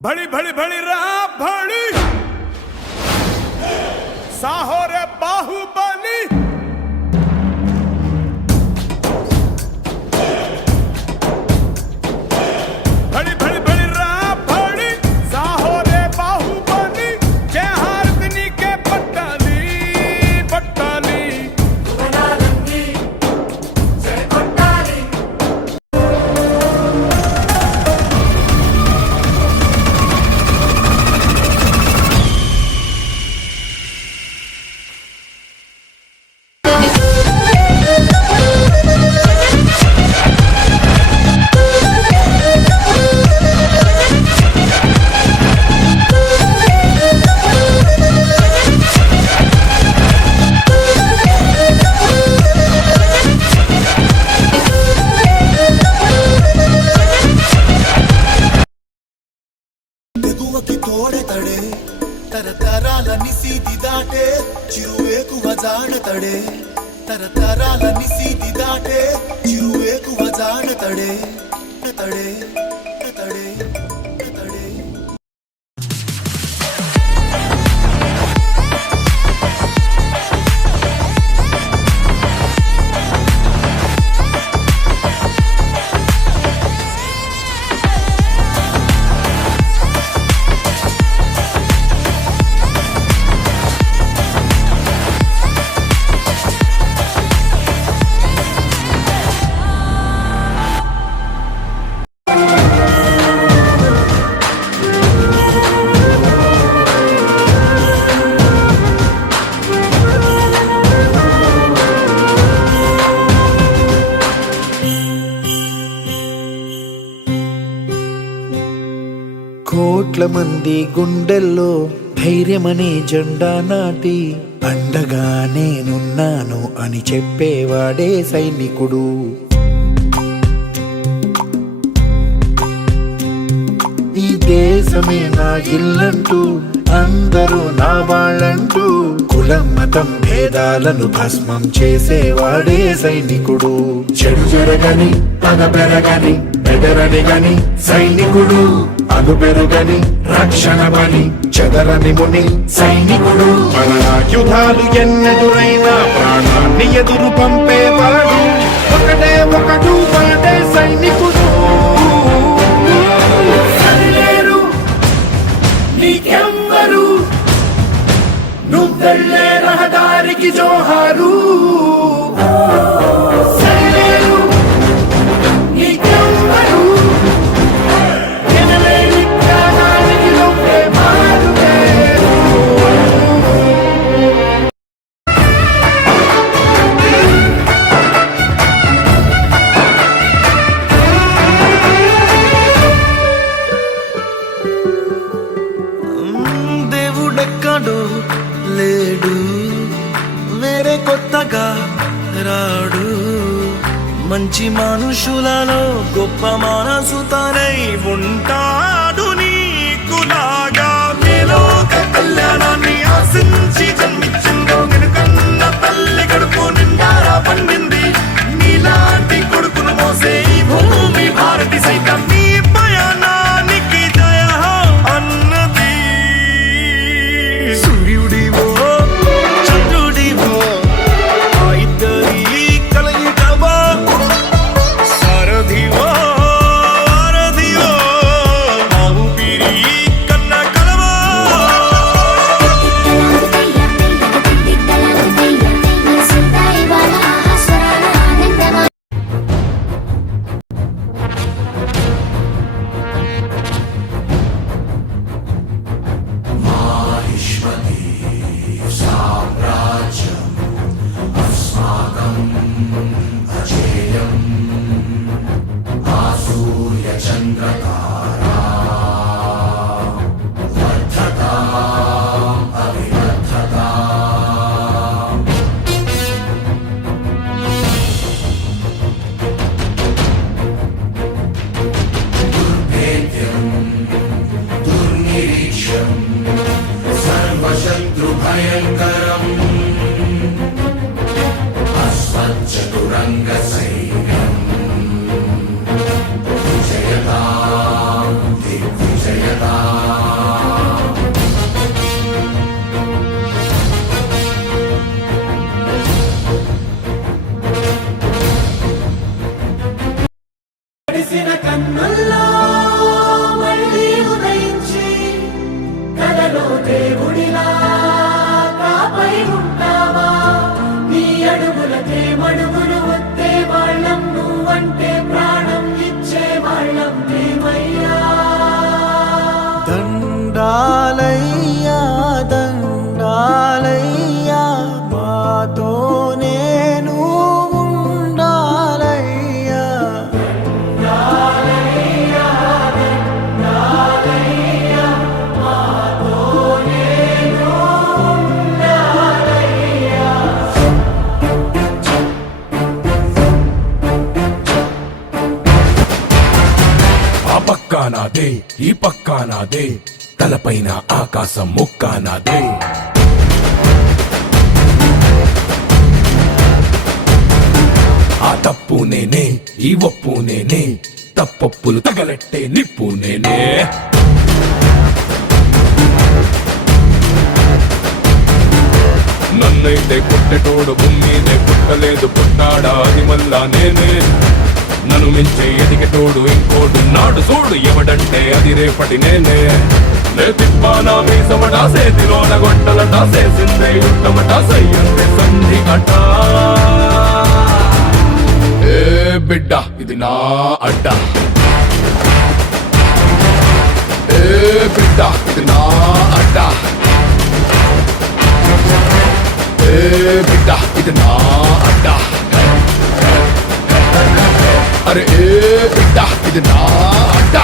भड़ी भड़ी भड़ी रहा भड़ी साहो रे बाहुबली भड़ी भड़ी भड़ी रहा भड़ी साहो रे बाहुबली जय हारदिनी के पट्टाली पट्टाली जय पट्टाली తోడే తడే తరతరాలని సీతి దాటే చిరువేకువ జాడతడే తరతరాలని సీతి దాటే చిరువేకువ జాడతడే తడే తడే తడే కోట్ల మంది గుండెల్లో ధైర్యమనే జెండా నాటి అండగా నేనున్నాను అని చెప్పేవాడే సైనికుడు. ఈ దేశమే నా ఇల్లంటూ అందరూ నా వాళ్ళంటూ కులం మతం భేదాలను భస్మం చేసేవాడే సైనికుడు. చెడు జరగని పగ పెరగని బెదరని గని సైనికుడు, అగు పెరుగని రక్షణ బలి చెదరని ముని సైనికుడు. మన ఆయుధాలు ఎన్నెదురైనా ప్రాణాన్ని ఎదురు పంపేవాడు ఒకటే ఒకడు వాడే సైనికుడు. సరిలేరు నీకెవ్వరు నువ్వెళ్ళే రహదారికి జోహారు. సరిలేరు నీకెవ్వరు ఎనలేని ప్రాణానికి నువ్వే మారువేరు. దేవుడెక్కడు లేడు వేరే కొత్తగా రాడు. మంచి మనుషులలో గొప్ప మనసు తనై ఉంటాడు. నీకులాగా మేలోక కళ్యాణాన్ని ఆశించి జన్మించిందో వెనుకన్న తల్లి కడుపు నిండారా పండింది. నీలాంటి కొడుకును మోసే ఈ భూమి భారతి సైతం నీ పయనానికి జయ అన్నది. సూర్యుడివో చంద్రుడివో ఆ ఇద్దరి కలయికవో సారథివో వారధివో నాదే ఈ పక్కా నాదే తలపైన ఆకాశం ముక్కా నాదే ఆ తప్పు నేనే ఈ ఒప్పు నేనే తప్పొప్పులు తగలెట్టే నిప్పు నేనే నన్నైతే పుట్టెటోడు భూమిదే పుట్టలేదు పుట్టాడా అది మళ్ళా నేనే నన్ను మించే ఎదిగేటోడు ఇంకోడు నాడు చూడు ఎవడంటే అది రేపటి నేనే నే తిప్పానా మీసమట సేతిలోన గొట్టలట సేసిందే యుట్టమట సయ్యందే సంధి అట ఏ బిడ్డ ఇది నా అడ్డ ఏ బిడ్డ ఇది నా అడ్డ ఏ బిడ్డ ఇది నా అడ్డ అరే ఏ బిడ్డ ఇది నా అడ్డ